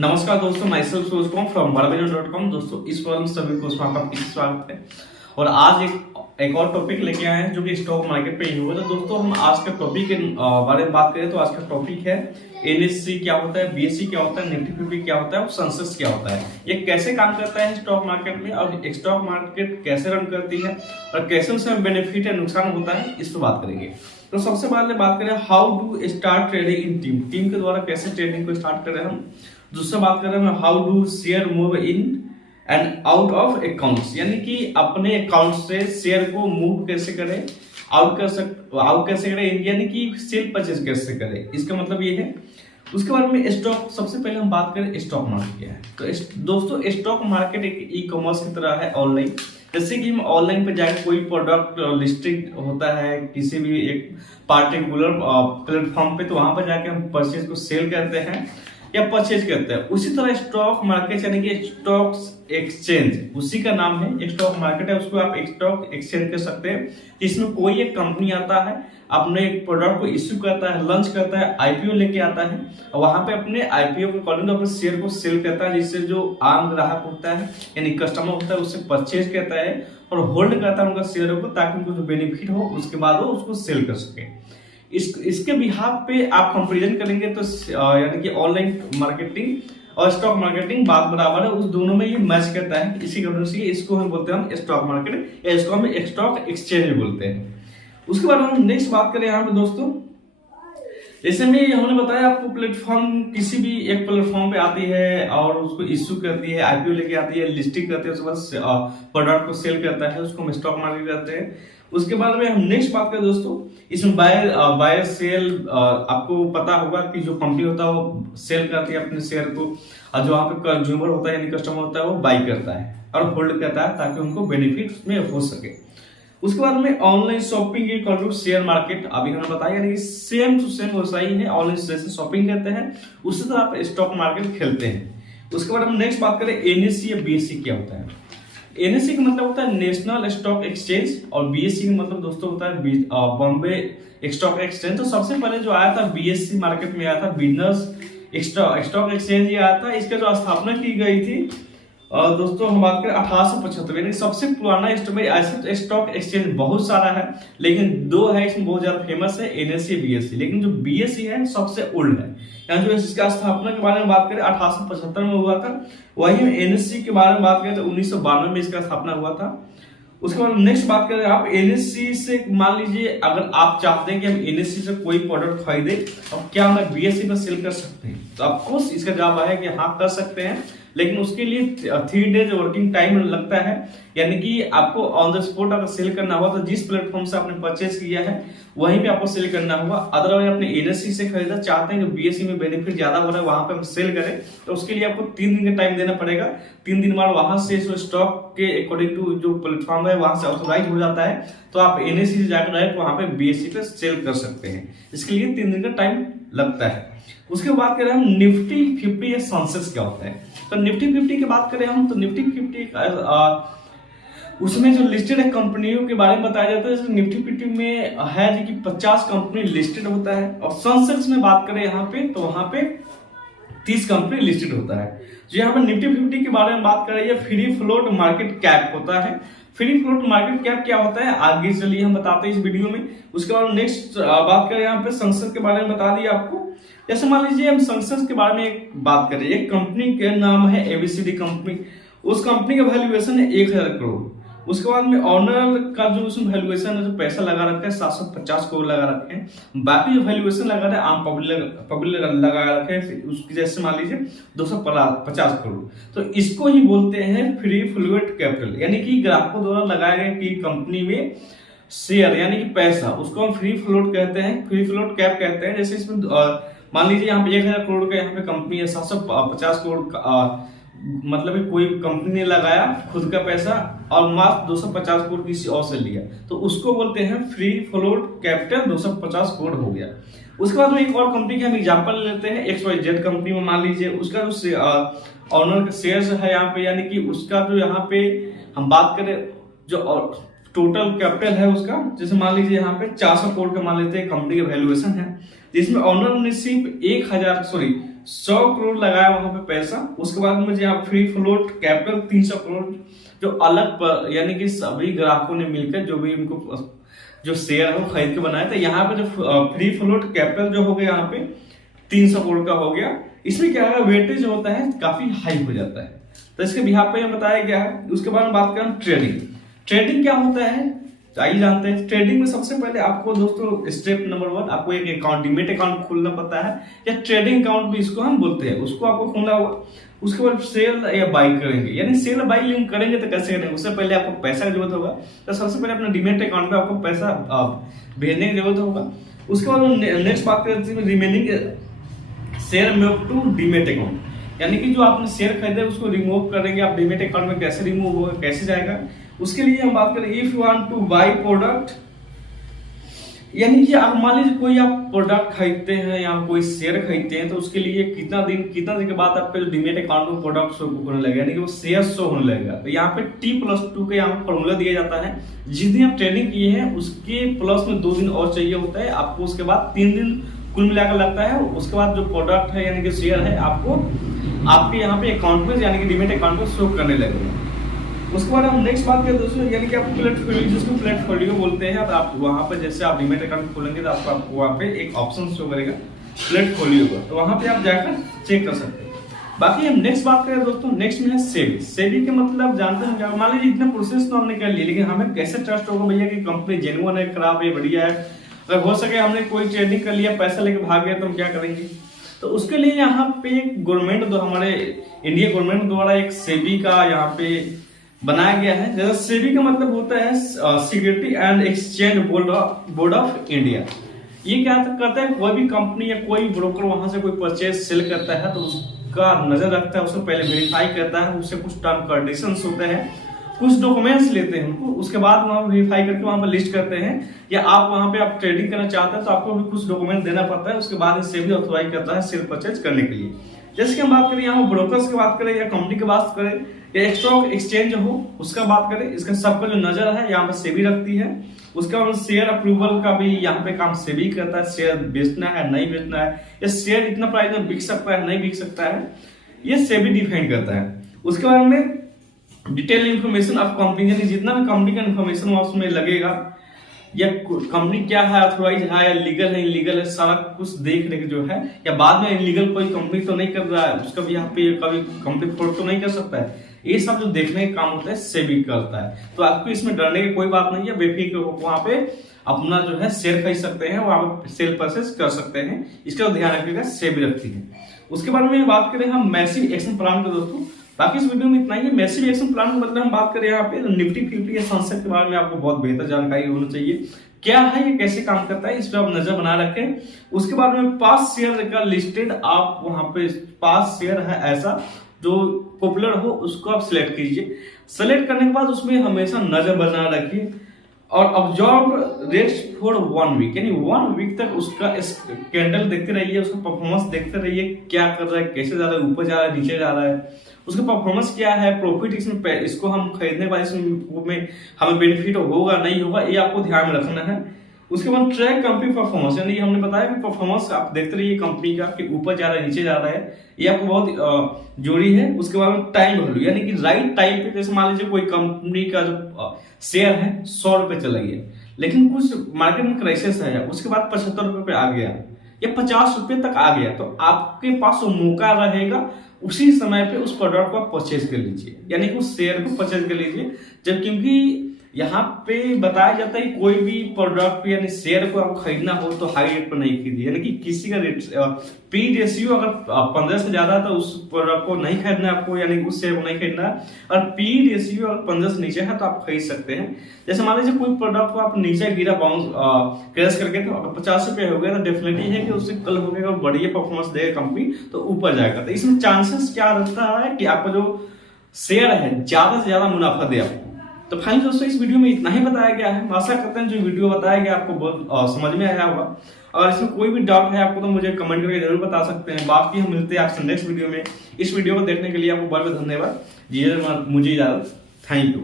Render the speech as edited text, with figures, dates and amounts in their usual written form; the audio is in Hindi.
नमस्कार दोस्तों, मैं सेल्फ सूरज फ्रॉम barbarian.com। दोस्तों इस फॉरम सभी को स्वागत है। और आज एक और टॉपिक लेके आए हैं जो कि स्टॉक मार्केट पे ही हुआ। तो दोस्तों हम आज का टॉपिक के बारे में बात करें तो आज का टॉपिक है एनएससी क्या होता है, बीएससी क्या होता है, निफ्टी 50 क्या होता है और सेंसेक्स क्या होता है, ये कैसे काम करता है स्टॉक मार्केट में और स्टॉक मार्केट कैसे रन करती है और कैसे उसमें बेनिफिट या नुकसान होता है, इस पर बात करेंगे। तो सबसे पहले बात करें how to start trading in team के द्वारा कैसे ट्रेडिंग को स्टार्ट करें हम। दूसरा बात करें हम how do share move in and out of accounts, यानी कि अपने अकाउंट से शेयर को मूव कैसे करें, आउट कैसे करें, यानी कि सेल परचेज कैसे करें, इसका मतलब ये है। उसके बारे में स्टॉक, सबसे पहले हम बात करें स्टॉक मार्केट क्या है। तो दोस्तों स्टॉक मार्केट एक ई कॉमर्स की तरह है ऑनलाइन। जैसे कि हम ऑनलाइन पे जाकर कोई प्रोडक्ट लिस्टिंग होता है किसी भी एक पार्टिकुलर प्लेटफॉर्म पे, तो वहां पर जाके हम परचेज को सेल करते हैं या परचेज करते हैं। उसी तरह स्टॉक मार्केट यानी कि स्टॉक एक्सचेंज, उसी का नाम है स्टॉक मार्केट है, उसको आप स्टॉक एक्सचेंज कर सकते हैं। इसमें कोई एक कंपनी आता है, अपने एक प्रोडक्ट को इश्यू करता है, लॉन्च करता है, आईपीओ लेके आता है और वहां पे अपने आईपीओ के अकॉर्डिंग अपने शेयर को सेल करता है, जिससे जो आम ग्राहक होता है यानी कस्टमर होता है उससे परचेज करता है और होल्ड करता है उनका शेयरों को, ताकि उनको जो बेनिफिट हो उसके बाद वो उसको सेल कर सके। इसके बिहाफ पे आप कंपैरिजन करेंगे तो यानी कि ऑनलाइन मार्केटिंग और स्टॉक मार्केटिंग बात बराबर है, उस दोनों में ये मैच करता है। इसी कारण से इसको हम बोलते हैं स्टॉक मार्केट या इसको हम स्टॉक एक्सचेंज बोलते हैं। उसके बाद हम नेक्स्ट बात करें यहाँ पे दोस्तों, जैसे में हमने बताया आपको प्लेटफॉर्म किसी भी एक प्लेटफॉर्म पे आती है और उसको इश्यू करती है, आईपीओ लेके आती है, लिस्टिंग करती है, उसके बाद प्रोडक्ट को सेल करता है, उसको हम स्टॉक मार्केट करते हैं। उसके बाद में हम नेक्स्ट बात करें दोस्तों, इसमें बायर सेल, आपको पता होगा कि जो कंपनी होता है वो सेल करती है अपने शेयर को और जो वहाँ पे कंज्यूमर होता है यानी कस्टमर होता है वो बाई करता है और होल्ड करता है ताकि उनको बेनिफिट उसमें हो सके। उसके बाद में ऑनलाइन शॉपिंग के शेयर मार्केट, अभी हमने बताया यानी सेम टू सेम वैसा ही है, ऑनलाइन जैसे शॉपिंग करते हैं उसी तरह आप स्टॉक मार्केट खेलते हैं। उसके बाद हम नेक्स्ट बात करें एनएससी या बीएससी क्या होता है। एनएससी का मतलब होता है नेशनल स्टॉक एक्सचेंज और बीएससी का मतलब दोस्तों होता है बॉम्बे स्टॉक एक्सचेंज। तो सबसे पहले जो आया था बीएससी मार्केट में आया था बिजनेस स्टॉक एक्सचेंज, ये आया था। इसका जो स्थापना की गई थी दोस्तों हम बात करें 1875, यानी सबसे पुराना ऐसे स्टॉक एक्सचेंज बहुत सारा है लेकिन दो है इसमें बहुत ज्यादा फेमस है, एनएससी बीएससी। लेकिन जो बीएससी है सबसे ओल्ड है, यहाँ जो इसका स्थापना के बारे में बात करें 1875 में हुआ था। वही एनएससी के बारे में बात करें तो 1992 में इसका स्थापना हुआ था। उसके बाद नेक्स्ट बात करें आप एनएससी से, मान लीजिए अगर आप चाहते हैं कि हम एनएससी से कोई प्रोडक्ट खरीदे और क्या हम बीएससी में सेल कर सकते हैं, तो ऑफकोर्स इसका जवाब है कि हाँ कर सकते हैं, लेकिन उसके लिए 3 डेज वर्किंग टाइम लगता है। यानी कि आपको ऑन द स्पॉट अगर सेल करना हुआ तो जिस प्लेटफॉर्म से आपने परचेज किया है वहीं पे आपको सेल करना होगा। अदरवाइज अपने एनएससी से खरीदा चाहते हैं कि बीएससी में बेनिफिट ज्यादा हो रहा है वहां पे हम सेल करें, तो उसके लिए आपको 3 दिन का टाइम देना पड़ेगा। 3 दिन बाद वहां से स्टॉक के अकॉर्डिंग टू जो प्लेटफॉर्म है वहां से ऑथोराइज हो जाता है, तो आप एनएससी से जाकर डायरेक्ट वहां पे बीएससी पे सेल कर सकते हैं। इसके लिए 3 दिन का टाइम लगता है। उसके बाद करें हम निफ्टी 50 या सेंसेक्स क्या होता है। तो निफ्टी 50 की बात करें हम तो निफ्टी 50 उसमें जो लिस्टेड कंपनियों के बारे में बताया जाता है। जैसे निफ्टी 50 में है जो कि 50 कंपनी लिस्टेड होता है और सेंसेक्स में बात करें यहाँ पे तो वहां पे 30 कंपनी लिस्टेड होता है। जो यहाँ पे निफ्टी 50 के बारे में बात करें ये फ्री फ्लोट मार्केट कैप होता है। फ्री फ्लोट मार्केट कैप क्या होता है आगे चलिए हम बताते हैं इस वीडियो में। उसके बाद नेक्स्ट बात करें यहाँ पे सेंसेक्स के बारे में बता दिया आपको। जैसे मान लीजिए हम सेंसेक्स के बारे में एक बात करें, एक कंपनी के नाम है एबीसीडी कंपनी, उस कंपनी का वैल्यूएशन है 1000 करोड़। उसके बाद में ऑनर का जो उसमें वैल्यूएशन है, जो पैसा लगा रखा है 750 करोड़ लगा रखे हैं। बाकी जो वैल्यूएशन लगा रहे हैं आम पब्लिक लगा रखे हैं उसकी, जैसे मान लीजिए 250 करोड़। तो इसको ही बोलते हैं फ्री फ्लोट कैपिटल, यानी कि ग्राहकों द्वारा लगाए गए की कंपनी में शेयर यानी कि पैसा, उसको हम फ्री फ्लोट कहते हैं, फ्री फ्लोट कैप कहते हैं। जैसे इसमें मान लीजिए यहाँ पे 1000 करोड़ का यहाँ पे कंपनी है, 750 करोड़ मतलब कोई कंपनी ने लगाया खुद का पैसा और मात्र 250 करोड़ किसी और से लिया, तो उसको बोलते हैं फ्री फ्लोट कैपिटल 250 करोड़ हो गया। उसके बाद में एक और कंपनी के हम एग्जांपल लेते हैं, XYZ कंपनी में मान लीजिए उसका जो ऑनर का शेयर्स है यहाँ पे, यानी कि उसका जो यहाँ पे हम बात करें जो टोटल कैपिटल है उसका, जैसे मान लीजिए यहाँ पे 400 करोड़ का मान लेते हैं कंपनी का वैल्यूएशन है, जिसमें ऑनर ने सिर्फ 100 करोड़ लगाया वहां पे पैसा। उसके बाद मुझे यहाँ फ्री फ्लोट कैपिटल 300 करोड़ जो अलग यानी कि सभी ग्राहकों ने मिलकर जो भी इनको जो शेयर है वो खरीद के बनाया था। यहाँ पे जो फ्री फ्लोट कैपिटल जो हो गया यहाँ पे 300 करोड़ का हो गया। इसमें क्या है, वेटेज होता है काफी हाई हो जाता है, तो इसके बिहाफ पे बताया गया है। उसके बाद बात करें ट्रेडिंग। ट्रेडिंग क्या होता है आइए जानते हैं। ट्रेडिंग में सबसे पहले आपको दोस्तों स्टेप नंबर 1 आपको एक अकाउंट डीमेट अकाउंट खोलना पड़ता है, या ट्रेडिंग अकाउंट भी इसको हम बोलते हैं, उसको आपको खोलना होगा। उसके बाद सेल या बाई करेंगे, यानी सेल बाई लिंक करेंगे तो कैसे करेंगे, उससे पहले आपको पैसा की जरूरत होगा। तो सबसे पहले अपने डीमेट अकाउंट में आपको पैसा भेजने की जरूरत होगा। उसके बाद नेक्स्ट बात करते हैं remaining share move to demat account, यानी कि जो आपने शेयर खरीदे उसको रिमूव करेंगे आप डीमेट अकाउंट में। कैसे रिमूव होगा, कैसे जाएगा, उसके लिए हम बात करें if you want to buy product, यानी कि आप मान लीजिए कोई आप प्रोडक्ट खरीदते हैं या कोई शेयर खरीदते हैं, तो उसके लिए कितना दिन के बाद आपके जो डीमेट अकाउंट में प्रोडक्ट शो होने लगेगा, यानी कि वो शेयर शो होने लगेगा। तो यहाँ पे T+2 का यहाँ पे फॉर्मूला दिया जाता है। जिस दिन आप ट्रेडिंग किए हैं उसके प्लस में 2 दिन और चाहिए होता है आपको, उसके बाद 3 दिन कुल मिलाकर लगता है। उसके बाद जो प्रोडक्ट है यानी कि शेयर है आपको आपके यहाँ पे अकाउंट में यानी कि डीमेट अकाउंट में शो करने लगेगा। उसके बाद हम नेक्स्ट बात करें दोस्तों, यानी कि आपको प्लेटफॉर्म, जिसको प्लेटफॉर्म बोलते हैं, तो आप वहां पर जैसे आप डीमेट अकाउंट खोलेंगे तो आपको वहां पे एक ऑप्शन शो करेगा प्लेटफॉर्म का, तो वहां पे आप जाकर चेक कर सकते हैं। बाकी हम नेक्स्ट बात करें दोस्तों, नेक्स्ट में है सेबी। सेबी के मतलब जानते हैं क्या, मान लीजिए इतने प्रोसेस तो हमने कर लिए, लेकिन हमें कैसे ट्रस्ट होगा भैया कि कंपनी जेन्युइन है, खराब है, बढ़िया है। अगर हो सके हमने कोई ट्रेडिंग कर लिया, पैसा लेके भाग गया तो हम क्या करेंगे। तो उसके लिए यहाँ पे एक गवर्नमेंट हमारे इंडिया गवर्नमेंट द्वारा एक सेबी का यहाँ पे बनाया गया है। जैसे सेबी का मतलब होता है security and exchange board of India. ये क्या करता है, कोई भी कंपनी या कोई ब्रोकर वहां से कोई परचेज सेल करता है तो उसका नजर रखता है, उसको पहले वेरीफाई करता है, उससे कुछ टर्म कंडीशंस होते हैं, कुछ डॉक्यूमेंट्स लेते हैं उनको, उसके बाद वहां वेरीफाई करके वहां पर लिस्ट करते हैं। या आप वहां पे आप ट्रेडिंग करना चाहते हैं तो आपको भी कुछ डॉक्यूमेंट देना पड़ता है, उसके बाद सेबी ऑथराइज करता है सेल परचेज करने के लिए। जैसे कि हम बात करें यहाँ ब्रोकर्स की बात करें या कंपनी की बात करें या स्टॉक एक्सचेंज हो उसका बात करें, इसका सबका जो नजर है यहाँ पर सेबी रखती है। उसके बाद शेयर अप्रूवल का भी यहाँ पे काम सेबी करता है, शेयर बेचना है नहीं बेचना है, या शेयर इतना प्राइस में बिक सकता है नहीं बिक सकता है, ये सेबी डिफाइन करता है। उसके बाद में डिटेल इंफॉर्मेशन ऑफ कंपनी, यानी जितना भी कंपनी का इंफॉर्मेशन उसमें लगेगा, या कंपनी क्या है, अथॉराइज है या लीगल है इलीगल है, सारा कुछ देख रेख जो है, या बाद में इलीगल कोई कंपनी तो नहीं कर रहा है, उसका भी यहाँ पे कभी कंपनी फ्रॉड तो नहीं कर सकता है, ये सब जो देखने का काम होता है सेबी करता है। तो आपको इसमें डरने की कोई बात नहीं है, बेफिक्र हो वहां पे अपना जो है शेयर खरीद सकते हैं, वहां पे सेल परचेज कर सकते हैं, इसका ध्यान रखिएगा सेबी रखती है। उसके बारे में बात करें हम मैसिव एक्शन प्लान का दोस्तों, बाकी इस वीडियो में इतना ही है। मैसिव एक्शन प्लान का मतलब हम बात करें यहाँ पे निफ्टी 50 या सेंसेक्स के बारे में आपको बहुत बेहतर जानकारी होनी चाहिए, क्या है ये कैसे काम करता है, इस पर आप नजर बना रखें। उसके बाद में पास शेयर का लिस्टेड, आप वहां पे पास शेयर है ऐसा जो पॉपुलर हो उसको आप सिलेक्ट कीजिए। सेलेक्ट करने के बाद उसमें हमेशा नजर बना रखिए और ऑब्जर्व रेट्स फॉर 1 वीक, यानी 1 वीक तक उसका कैंडल देखते रहिए, उसका परफॉर्मेंस देखते रहिए, क्या कर रहा है, कैसे जा रहा है, ऊपर जा रहा है नीचे जा रहा है, उसका परफॉर्मेंस क्या है, प्रॉफिट इसमें इसको हम खरीदने के बाद इसमें हमें बेनिफिट होगा नहीं होगा, ये आपको ध्यान में रखना है। उसके बाद ट्रैक कंपनी परफॉर्मेंस, यानी हमने बताया कि परफॉर्मेंस आप देखते रहिए कंपनी का कि ऊपर जा रहा है नीचे जा रहा है, ये आपको बहुत जरूरी है। उसके बाद टाइम वैल्यू, यानी कि राइट टाइम पे, जैसे मान लीजिए कोई कंपनी का जो शेयर है 100 रुपए चला गया, लेकिन कुछ मार्केट में क्राइसिस है, उसके बाद 75 रुपए पे आ गया या 50 रुपए तक आ गया, तो आपके पास वो मौका रहेगा, उसी समय पे उस प्रोडक्ट को आप परचेज कर लीजिए, यानी कि उस शेयर को परचेज कर लीजिए। जब क्योंकि यहाँ पे बताया जाता है कोई भी प्रोडक्ट यानी शेयर को आप खरीदना हो तो हाई रेट पर नहीं खरीदिए, यानी कि किसी का रेट पी रेशियो अगर 15 से ज्यादा है तो उस प्रोडक्ट को नहीं खरीदना है आपको, यानी उस शेयर को नहीं खरीदना है। और पी रेशियो अगर 15 से नीचे है तो आप खरीद सकते हैं। जैसे मान लीजिए कोई प्रोडक्ट को आप नीचे गिरा बाउंस क्रैश करके, तो अगर 50 रुपए हो गया तो डेफिनेटली है कि उससे कल हो गया बढ़िया परफॉर्मेंस देगा कंपनी तो ऊपर जाएगा। तो इसमें चांसेस क्या रहता है कि आपका जो शेयर है ज्यादा से ज्यादा मुनाफा दे आपको। तो फाइनली दोस्तों इस वीडियो में इतना ही बताया गया है। आशा करते हैं जो वीडियो बताया गया आपको बहुत समझ में आया होगा। अगर इसमें कोई भी डाउट है आपको तो मुझे कमेंट करके जरूर बता सकते हैं। बाकी हम मिलते हैं आपसे नेक्स्ट वीडियो में। इस वीडियो को देखने के लिए आपको बहुत बहुत धन्यवाद। जी मुझे इजाजत, थैंक यू।